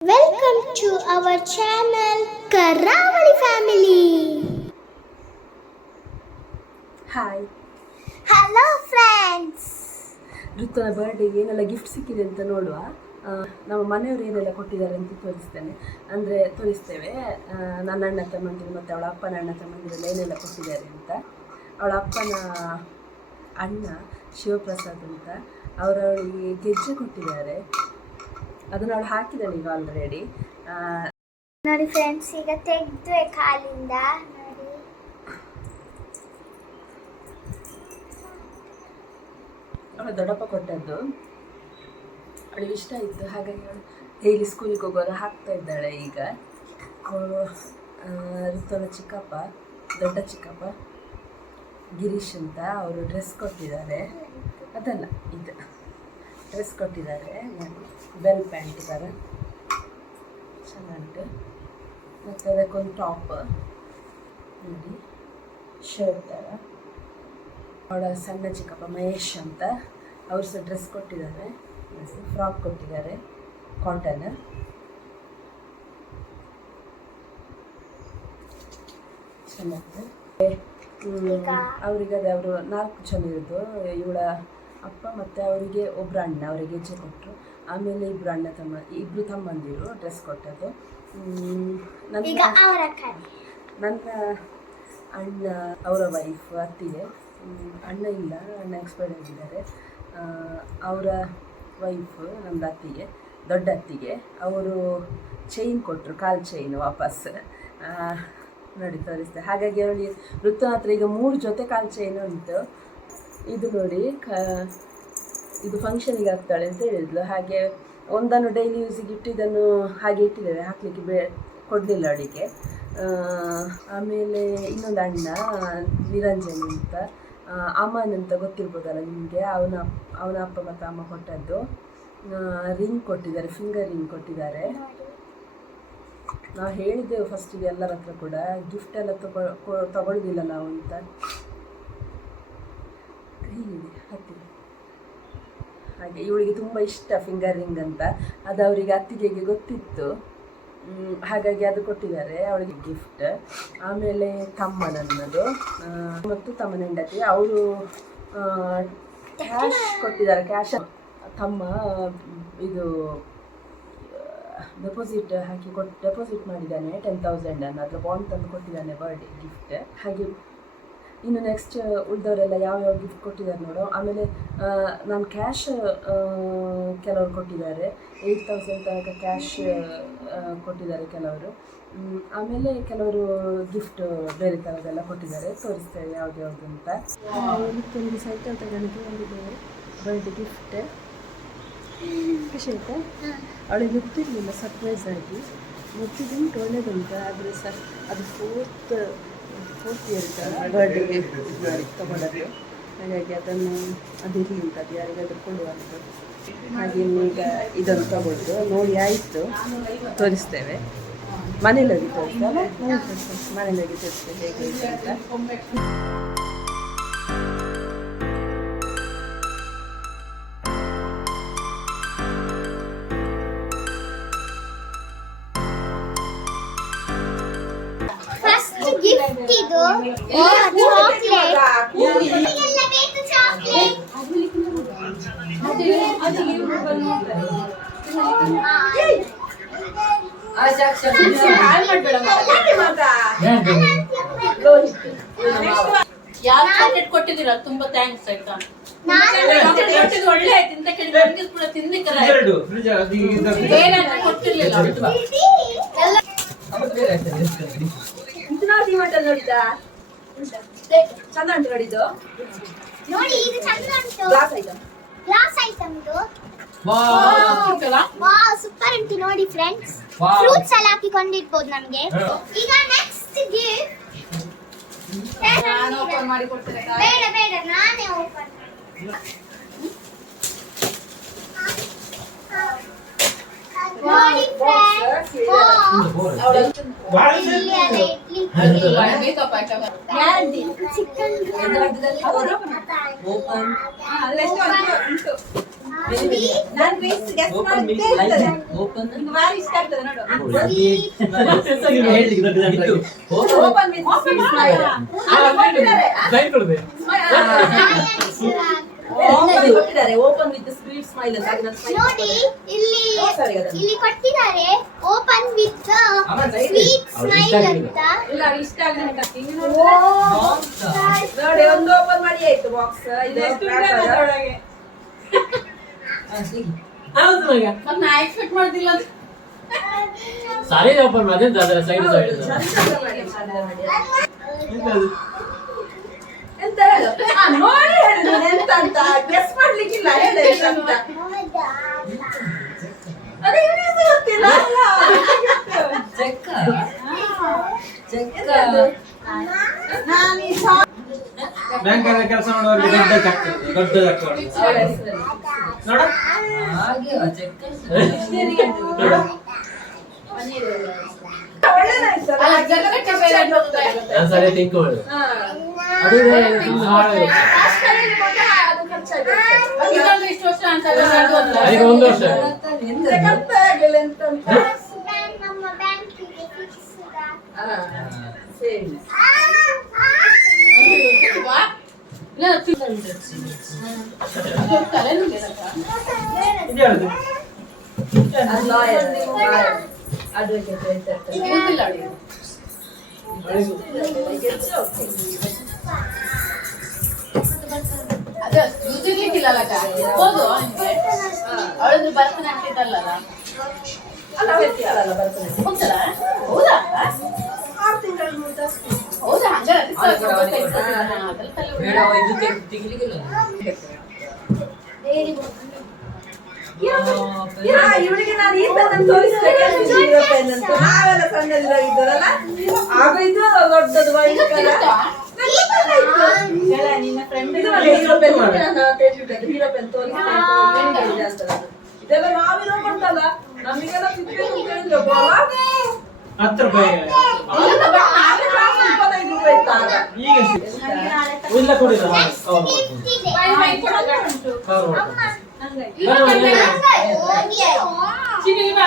Welcome to our channel Karavali Family. Hi, Hello friends. ಋತುನ ಬರ್ಡೇಗೆ ಏನೆಲ್ಲ gift ಸಿಕ್ಕಿದೆ ಅಂತ ನೋಡುವ. ನಮ್ಮ ಮನೆಯವರು ಏನೆಲ್ಲ ಕೊಟ್ಟಿದ್ದಾರೆ ಅಂತ ತೋರಿಸ್ತೇವೆ. ನನ್ನ ಅಣ್ಣ ತಮ್ಮಂದಿರು ಮತ್ತು ಅವಳ ಅಪ್ಪನ ಅಣ್ಣ ತಮ್ಮಂದಿರೆಲ್ಲ ಏನೆಲ್ಲ ಕೊಟ್ಟಿದ್ದಾರೆ ಅಂತ. ಅವಳ ಅಪ್ಪನ ಅಣ್ಣ ಶಿವಪ್ರಸಾದ್ ಅಂತ ಅವರವಳಿಗೆ ಗೆಜ್ಜೆ ಕೊಟ್ಟಿದ್ದಾರೆ. ಅದನ್ನು ಅವಳು ಹಾಕಿದ್ದಾಳೆ ಈಗ ಆಲ್ರೆಡಿ. ನೋಡಿ ಫ್ರೆಂಡ್ಸ್, ಈಗ ತೆಗೆದ್ವೆ ಕಾಲಿಂದ. ನೋಡಿ, ಅವಳ ದೊಡ್ಡಪ್ಪ ಕೊಟ್ಟದ್ದು ಅವಳಿಗೆ ಇಷ್ಟ ಆಯಿತು. ಹಾಗಾಗಿ ಅವಳು ಡೈಲಿ ಸ್ಕೂಲಿಗೆ ಹೋಗುವಾಗ ಹಾಕ್ತಾ ಇದ್ದಾಳೆ. ಈಗ ಅವಳು ಋತುನ ಚಿಕ್ಕಪ್ಪ, ದೊಡ್ಡ ಚಿಕ್ಕಪ್ಪ ಗಿರೀಶ್ ಅಂತ ಅವರು ಡ್ರೆಸ್ ಕೊಟ್ಟಿದ್ದಾರೆ. ಅದಲ್ಲ, ಇದು ಡ್ರೆಸ್ ಕೊಟ್ಟಿದ್ದಾರೆ. ನೋಡಿ, ಬೆಲ್ ಪ್ಯಾಂಟ್ ಥರ ಚೆನ್ನಾಗಿ, ಮತ್ತು ಅದಕ್ಕೊಂದು ಟಾಪ್ ನೋಡಿ, ಶರ್ಟ್ ಥರ. ಅವಳ ಸಣ್ಣ ಚಿಕ್ಕಪ್ಪ ಮಹೇಶ್ ಅಂತ ಅವರು ಸಹ ಡ್ರೆಸ್ ಕೊಟ್ಟಿದ್ದಾರೆ, ಫ್ರಾಕ್ ಕೊಟ್ಟಿದ್ದಾರೆ, ಕಾಟನ್. ಚೆನ್ನಾಗಿದೆ. ಅವರಿಗೆ ಅದೇ ಅವರು 4 ಜನ ಇರೋದು. ಇವಳ ಅಪ್ಪ ಮತ್ತು ಅವರಿಗೆ ಒಬ್ಬರು ಅಣ್ಣ ಅವರಿಗೆ ಗೆಜ್ಜೆ ಕೊಟ್ಟರು. ಆಮೇಲೆ ಇಬ್ಬರು ತಮ್ಮಂದಿರು ಡ್ರೆಸ್ ಕೊಟ್ಟದ್ದು. ನನ್ನ ಅಣ್ಣ, ಅವರ ವೈಫ್, ಅತ್ತಿಗೆ. ಅಣ್ಣ ಇಲ್ಲ, ಅಣ್ಣ ಎಕ್ಸ್ಪೈರ್ಡ್ ಆಗಿದ್ದಾರೆ. ಅವರ ವೈಫ್, ನಮ್ಮದು ಅತ್ತಿಗೆ, ದೊಡ್ಡ ಅತ್ತಿಗೆ, ಅವರು ಚೈನ್ ಕೊಟ್ಟರು, ಕಾಲು ಚೈನ್ ವಾಪಸ್. ನೋಡಿ ತೋರಿಸ್ತೆ. ಹಾಗಾಗಿ ಅವಳಿಗೆ ಋತುನ ಹತ್ರ ಈಗ 3 ಜೊತೆ ಕಾಲು ಚೈನ್ ಉಂಟು. ಇದು ನೋಡಿ, ಇದು ಫಂಕ್ಷನಿಗೆ ಹಾಕ್ತಾಳೆ ಅಂತ ಹೇಳಿದ್ಲು. ಹಾಗೆ ಒಂದನ್ನು ಡೈಲಿ ಯೂಸಿಗೆ ಇಟ್ಟಿದ್ದನ್ನು ಹಾಗೆ ಇಟ್ಟಿದ್ದೇವೆ, ಹಾಕಲಿಕ್ಕೆ ಕೊಡಲಿಲ್ಲ ಅವಳಿಗೆ. ಆಮೇಲೆ ಇನ್ನೊಂದು ಅಣ್ಣ ನಿರಂಜನ್ ಅಂತ, ಅಮ್ಮನ್ ಅಂತ ಗೊತ್ತಿರ್ಬೋದಲ್ಲ ನಿಮಗೆ. ಅವನ ಅಪ್ಪ ಮತ್ತು ಅಮ್ಮ ಕೊಟ್ಟದ್ದು ರಿಂಗ್ ಕೊಟ್ಟಿದ್ದಾರೆ, ಫಿಂಗರ್ ರಿಂಗ್ ಕೊಟ್ಟಿದ್ದಾರೆ. ನಾವು ಹೇಳಿದ್ದೆವು ಫಸ್ಟಿಗೆ ಎಲ್ಲರ ಹತ್ರ ಕೂಡ, ಗಿಫ್ಟ್ ಎಲ್ಲ ತಗೊಳ್ಳೋದಿಲ್ಲ ನಾವು ಅಂತ. ಹೀಗಿದೆ ಹತ್ತಿರ. ಹಾಗೆ ಇವಳಿಗೆ ತುಂಬ ಇಷ್ಟ ಫಿಂಗರ್ ರಿಂಗ್ ಅಂತ. ಅದು ಅವರಿಗೆ ಅತ್ತಿಗೆಗೆ ಗೊತ್ತಿತ್ತು, ಹಾಗಾಗಿ ಅದು ಕೊಟ್ಟಿದ್ದಾರೆ ಅವಳಿಗೆ ಗಿಫ್ಟ್. ಆಮೇಲೆ ನನ್ನದು ಮತ್ತು ತಮ್ಮನ ಹೆಂಡತಿ ಅವರು ಕ್ಯಾಶ್ ಕೊಟ್ಟಿದ್ದಾರೆ. ಕ್ಯಾಶ್ ತಮ್ಮ ಇದು ಡೆಪಾಸಿಟ್ ಮಾಡಿದ್ದಾನೆ 10,000 ಅನ್ನು. ಅದರ ಬಾಂಡ್ ತಂದು ಕೊಟ್ಟಿದ್ದಾನೆ ಬರ್ಡೇ ಗಿಫ್ಟ್. ಹಾಗೆ ಇನ್ನು ನೆಕ್ಸ್ಟ್ ಉಳಿದವರೆಲ್ಲ ಯಾವ್ಯಾವ ಗಿಫ್ಟ್ ಕೊಟ್ಟಿದ್ದಾರೆ ನೋಡು. ಆಮೇಲೆ ನಾನು ಕ್ಯಾಶ್ ಕೆಲವರು ಕೊಟ್ಟಿದ್ದಾರೆ, 8,000 ತನಕ ಕ್ಯಾಶ್ ಕೊಟ್ಟಿದ್ದಾರೆ ಕೆಲವರು. ಆಮೇಲೆ ಕೆಲವರು ಗಿಫ್ಟ್ ಬೇರೆ ಥರದ್ದೆಲ್ಲ ಕೊಟ್ಟಿದ್ದಾರೆ. ತೋರಿಸ್ತೇವೆ ಯಾವುದು ಅಂತ. ಒಂದು ಸೈಕಲ್ ತಗೊಳ್ಳಿಕ್ಕೆ ಬಂದಿದ್ದೇವೆ ಬರ್ಡೇ ಗಿಫ್ಟ್. ಖುಷಿ ಆಯ್ತಾ? ಅವಳಿಗೆ ಗೊತ್ತಿರಲಿಲ್ಲ, ಸರ್ಪ್ರೈಸ್ ಆಗಿ ಗೊತ್ತಿದ್ದುಂಟು, ಒಳ್ಳೇದುಂಟು. ಆದರೆ ಅದು ಫೋರ್ತ್ ಇಯರ್ ಬರ್ಡೇಗೆ ತಗೊಂಡದ್ದು. ಹಾಗಾಗಿ ಅದಿರಲಿ ಅಂತ, ಅದು ಯಾರಿಗಾದ್ರೂ ಕೊಡುವಂಥದ್ದು. ಹಾಗೆ ಈಗ ಇದನ್ನು ತಗೊಳ್ದು ನೋಡಿ ಆಯಿತು, ತೋರಿಸ್ತೇವೆ. ಮನೇಲಾಗಿ ತೋರಿಸ್ತಲ್ಲ, ಮನೇಲಾಗಿ ತೋರಿಸ್ತೇವೆ ಹೇಗೆ ಅಂತ. ಗಿಫ್ಟ್ ಇದು ಚಾಕ್ಲೇಟ್. ಎಲ್ಲ ಬೇಕು ಚಾಕ್ಲೇಟ್. ಯಾರು ಚಾಕ್ಲೇಟ್ ಕೊಟ್ಟಿದ್ದೀರಾ ತುಂಬಾ ಥ್ಯಾಂಕ್ಸ್ ಆಯ್ತಾ. ಒಳ್ಳೆ ಆಯ್ತು ಅಂತ ಕೇಳಿ ನನಗೆ ಕೂಡ ತಿನ್ಲಿಕ್ಕೆಲ್ಲ ಕೊಟ್ಟಿರ್ಲಿಲ್ಲ. ನೋಡಿದ ಚಂದ ಉಂಟು ನೋಡಿದ್ದು. ನೋಡಿ, ಇದು ಚಂದ ಉಂಟು. ಗ್ಲಾಸ್ ಐಟಮ್ ಇದು. ವಾವ್, ಸೂಪರ್ ಉಂಟು ನೋಡಿ ಫ್ರೆಂಡ್ಸ್. ಫ್ರೂಟ್ಸ್ ಎಲ್ಲ ಹಾಕಿಕೊಂಡಿರ್ಬೋದು ನಮಗೆ. ಈಗ ನೆಕ್ಸ್ಟ್ ಗಿಫ್ಟ್. ನಾನು ಓಪನ್ ಮಾಡಿ ಕೊಡ್ತೇನೆ. ಬೇಡ, ನಾನೇ ಓಪನ್. ನೋಡಿ ಫ್ರೆಂಡ್ಸ್, ಚಿಕನ್ ನಾನು ಬೇಸ್ ಗೆಸ್ ಮಾಡಿದ್ದೆ ಇರ್ತದೆ. ನಿಮ್ಗೆ ಭಾರಿ ಇಷ್ಟ ಆಗ್ತದೆ ನೋಡು. Open with smile. ಕೊಟ್ಟಿದ್ದಾರೆ ಓಪನ್ ವಿತ್ ಸ್ವೀಟ್ ಸ್ಮೈಲ್ ಅಂತ ಅದನ್ನ smile ನೋಡಿ ಇಲ್ಲಿ ಇಲ್ಲಿ ಕೊಟ್ಟಿದ್ದಾರೆ ಓಪನ್ ವಿತ್ ಸ್ವೀಟ್ ಸ್ಮೈಲ್ ಅಂತ. ಇಲ್ಲ ಇಷ್ಟ ಆಗಿದೆ ಕತ್ತಿ. ನೋಡಿ ಒಂದು ಓಪನ್ ಮಾಡಿ ಆಯ್ತು ಬಾಕ್ಸ್ ಇದು ಹೌದು ಮಗ ಮತ್ತೆ ನಾ ಎಕ್ಸ್ಪೆಕ್ಟ್ ಮಾಡ್ತಿಲ್ಲ ಅದು. ಸಾರಿ ಓಪನ್ ಮಾಡಿದ್ರೆ ಅದರ ಸೈಡ್ ಸೈಡ್ ಎಂತ ಹೇಳು ನೋಡಿ ಹೇಳು ಎಂತ ಅಂತ ಗೆಸ್ ಮಾಡ್ಲಿಕ್ಕಿಲ್ಲ ಹೇಳು ಎಂತ ಅಂತ ಅದೇ ಇವನಿಗೆ ಗೊತ್ತಿಲ್ಲ ಚೆಕ್ಕ ಚೆಕ್ಕ ನಾನು ಈ ಬ್ಯಾಂಕ್ ಅಲ್ಲಿ ಕೆಲಸ ಮಾಡುವವರಿಗೆ ದೊಡ್ಡದಾಗ್ತದೆ ನೋಡ ಹಾಗೆ ಚೆಕ್ಕ ಒಳ್ಳೆದಾಯ್ತಲ್ಲ ಅಲ್ಲ ಜಗಕ್ಕೆ ಬೇರೆ ಹೋಗ್ತಾ ಇದೆ. ನಾನು ಸರಿ ಥಿಂಕ್ ಮಾಡು ಅದು ಹಾಳು ಅದು ಖರ್ಚಾಯ್ತು ಇನ್ನೊಂದು ಇಷ್ಟು ವರ್ಷ ಅಂತ ಅಲ್ಲ ನಡೆಯೋದು. ಅದಕ್ಕೆ ಒಂದು ವರ್ಷ ಎಂತ ಖರ್ಚಾಗಿಲ್ಲ ಎಂತ ಅಂತ ನಮ್ಮ ಬ್ಯಾಂಕಿಗೆ ಫಿಕ್ಸ್ ಸೇಮ್ ವಾ? ಇಲ್ಲ, ತಲೆನೋವು ಇರಲ್ಲ. ಇದು ಯಾರ್ದು? ಅದು ಲಾಯರ್ ಅಡ್ವೊಕೇಟ್ ಹೇಳ್ತಾರೆ ಗೊತ್ತಿಲ್ಲ ಅವಳಿಗೆ. ಅದು ದುಡ್ಡಿರ್ಲಿಕ್ಕಿಲ್ಲಲ್ಲ ಅಕ್ಕ. ಹೋಗು ನಿಮ್ಗೆ. ಅವಳದ್ದು ಭರತನಾಟ್ಯ ಇದಲ್ಲಲ್ಲ. ಅಲ್ಲ ಹೇಳ್ತೀರಲ್ಲ ಬರ್ತಾನೆ ಹೋಗ್ತಾರಾ? ಹೌದಾ? 6 ತಿಂಗಳು ಮುಗ್ದಷ್ಟು ಹೌದಾ? ಹಂಗಾರೆ ಅದಕ್ಕೆ ಸ್ವಲ್ಪ ಗೊತ್ತಾಯ್ತು. ಅದ್ರಲ್ಲಿ ತಲೆ ಬೇಡ ಇದು ತೆಗಿಲಿಕ್ಕಿಲ್ಲ ಇವಳಿಗೆ ನಾನು ಈ ಪೆನ್ ತೋರಿಸ್ಬೇಕಂತ ನಾವೆಲ್ಲ ಸಣ್ಣದಿದ್ದಾಗಿದ್ದರಲ್ಲ ಆಗ ಇದು ದೊಡ್ಡದು ಭಯಂಕರ ನಿನ್ನ friend hero pen hero pen ತೋರಿಸ್ಬೇಕು ಇದೆಲ್ಲ ನಾವಿರೋ ಕೊಟ್ಟಲ್ಲ ನಮಗೆಲ್ಲ ಸಿಗ್ಬೇಕು ಹೇಳಿದ್ರು 10 ರೂಪಾಯಿ 25 ರೂಪಾಯಿ ಇತ್ತಾಗ ಈಗ ಇಲ್ಲ ಕೊಡಿಲ್ಲ ಚಿನ್ನಿಗೆ ಬಾ.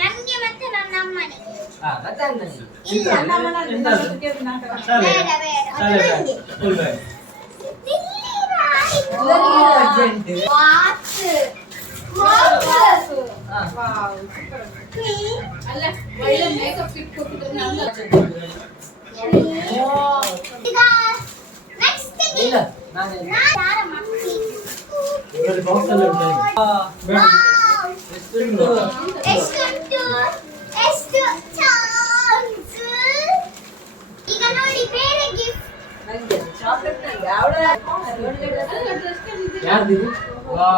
ನನ್ಗೆ ಮತ್ತೆ ನನ್ನ ಅಮ್ಮನಿಗೆ ಎಂತ ಬೇಡ ಬೇಡ ಫುಲ್ ಬ್ಯಾಗ್ ಅಲ್ಲ ಒಳ್ಳೆ ಮೇಕಪ್ ಕಿಟ್ ಕೊಟ್ಟಿದ್ರೆ ನಮ್ಗೆ ಈಗ ನೆಕ್ಸ್ಟ್ ಇಲ್ಲ ನಾನು ಯಾರ ಮಕ್ಕಳು ಇದರಲ್ಲಿ ಬಾಕ್ಸ್ ಅಲ್ಲಿ ಉಂಟು ಎಷ್ಟುಂಟು ಎಷ್ಟುಂಟು ಎಷ್ಟು ಚಾನ್ಸ್ ಈಗ ನೋಡಿ ಬೇರೆ ಗಿಫ್ಟ್ ಚಾಕ್ಲೇಟ್ ಯಾವ ಯಾರ್ದು ವಾ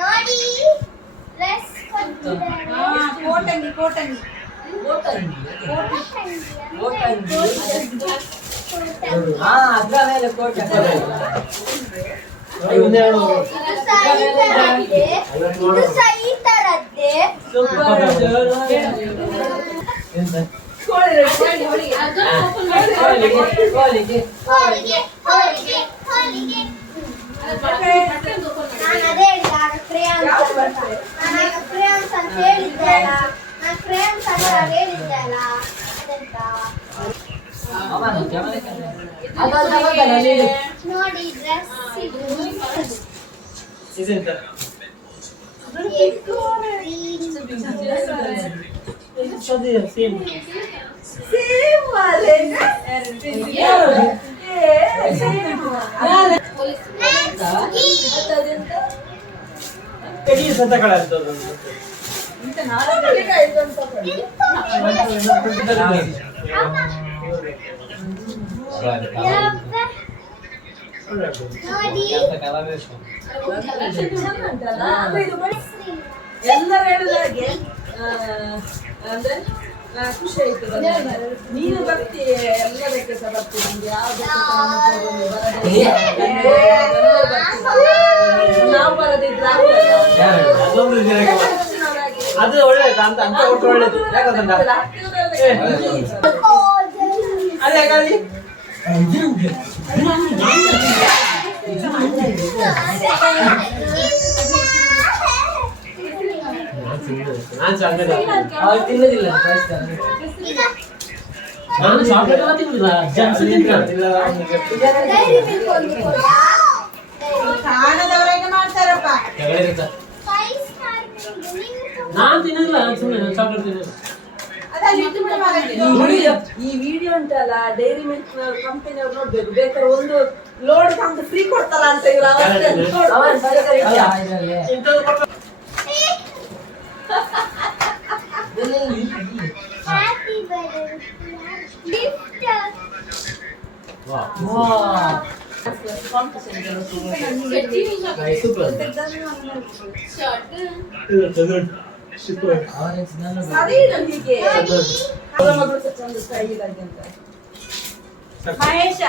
ನೋಡಿ ಡ್ರೆಸ್ ಕೊಟ್ಟಿದ್ದಾರೆ ಕೋಟಂಗಿ ಕೋಟಂಗಿ ಹಾ ಅದ್ರ ಮೇಲೆ ಕೋಟೆ ಇದು ಸಹ ಈ ತರದ್ದೇ ಹೋಳಿಗೆ ಹೋಳಿಗೆ ಹೋಳಿಗೆ ನಾನು ಅದೇ ಹೇಳಿದ ಆಗ ಕ್ರೇಯಾನ್ಸ್ ನಾನು ಕ್ರೇಯಾನ್ಸ್ ಅಂತ ಹೇಳಿದ್ದೆ ಅಲ್ಲ ನಾನು ಕ್ರೇಯಾನ್ಸ್ ಅಂತ ಹೇಳಿದ್ದೆ ಅಲ್ಲ ಅದೆಂತ ನೋಡಿ ಡ್ರೆಸ್ ಇದೆಂತ ಸೇಮ್ ಕಡಿ ಸತಕಳ ಅಂತದ್ದು ಎಲ್ಲರೂ ಹೇಳಿದಾಗೆ ಅಂದ್ರೆ ಖುಷಿ ಆಯ್ತು ನೀನು ಬರ್ತಿ ಎಲ್ಲದಕ್ಕೆ ಸಹ ಬರ್ತಿ ನಮ್ಗೆ ನಾವು ಬರದಿದ್ರೆ ಅದೊಂದು ಅದು ಒಳ್ಳೇದು ಅಂತ ಅಂತ ಒಟ್ಟು ಒಳ್ಳೇದು ಯಾಕಂತ ಅದೇ ನಾನು ಚಾಕ್ಲೇಟ್ ಅವ್ರು ತಿನ್ನೋದಿಲ್ಲ ಬಯಸ್ತಾರೆ. ನಾನು ಚಾಕ್ಲೇಟ್ ಎಲ್ಲ ತಿನ್ನುದಿಲ್ಲ, ಜಮ್ಸ್ ತಿಂತಾರೆ. ಡೈರಿ ಮಿಲ್ಕ್ ಒಂದು ಕೊಡು. ಕಾಣದವರಾಗ ಮಾಡ್ತಾರಪ್ಪ. Five star ನಿಂಗೆ ನಾನು ತಿನ್ನೋದಿಲ್ಲ, ನಾನು ಸುಮ್ಮನೆ ಚಾಕ್ಲೇಟ್ ತಿನ್ನೋದು. ಅದಲ್ಲಿ ಇಟ್ಟು ಬಿಡು ಮಗನಿಗೆ. ಈ ವಿಡಿಯೋ ಉಂಟಲ್ಲ, ಡೈರಿ ಮಿಲ್ಕ್ ಕಂಪನಿ ಅವ್ರು ನೋಡ್ಬೇಕು, ಬೇಕಾದ್ರೆ ಒಂದು ಲೋಡ್ ಕಂತ ಫ್ರೀ ಕೊಡ್ತಾರ ಅಂತ ಇವ್ರು ಅವತ್ತೇ ನೋಡು. ಅವನ್ ಬರ್ಗರ್ ಅಲ್ಲ, ಇಟ್ಟ. ಇದರಲ್ಲಿ ಇಂಥದ್ದು ಕೊಟ್ಟು Happy birthday. Gift. Super. Orange ನನ್ನ ಸರಿ ನಮ್ಗೆ ಅವರ ಮಗಳು ಸಹ ಚಂದ ಸ್ಟೈಲ್ ಆಗಿ ಅಂತ. ಮಹೇಶ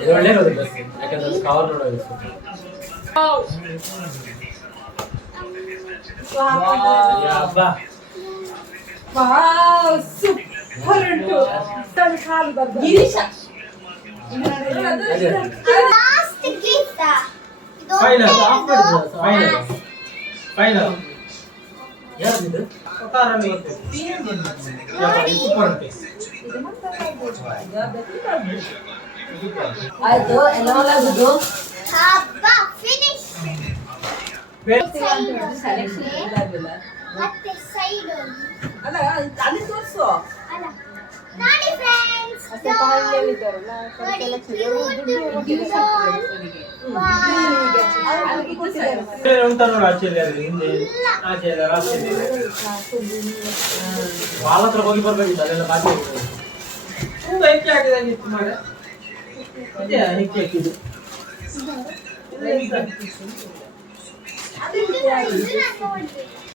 ಇದು ಒಳ್ಳೆ ಇರೋದು ಬಸ್, ಯಾಕಂದ್ರೆ ಕವರ್ ನೋಡೋದು. ವಾವ್ ಸೂಪರ್ ಉಂಟು. ತನ್ನ ಕಾಲು ಬರ್ದ ಗಿರೀಶ Last gift. ಇದು Final. ಒಂದೇ ಇದು. Final final ಯಾವ್ದಿದು? ಗೊತ್ತಾರಲ್ಲ ಇವತ್ತು ಸೂಪರ್ ಉಂಟು. ಆಯ್ತು ಎಲ್ಲ ಆಗುದು. ಹಬ್ಬ finish. ಸೆಲೆಕ್ಷನ್ ಇದಾಗಿಲ್ಲ. ಮತ್ತೆ ಸೈಡ್ ಅಲ್ಲ ಅಲ್ಲಿ ತೋರ್ಸು. ಅಲ್ಲ ನೋಡಿ ಫ್ರೆಂಡ್ಸ್ ಉಂಟ ನೋಡು ಆಚೆಯಲ್ಲಿ ಅಲ್ಲಿ ಹಿಂದೆ ಆಚೆ ಎಲ್ಲ ರಾತ್ರಿ ಬಾಲ ಹತ್ರ ಹೋಗಿ ಬರ್ಬೇಕಿತ್ತು, ಅಲ್ಲೆಲ್ಲ ಬಾಕಿ ಆಗಿದೆ. ತುಂಬ ಹೆಚ್ಚು ಆಗಿದೆ ಇತ್ತು ಮಾಡ ಇದೆಯಾ ಹೆಚ್ಚು ಹಾಕಿದ್ದು ಇದು ನಾನು ನೋಡಿದೆ.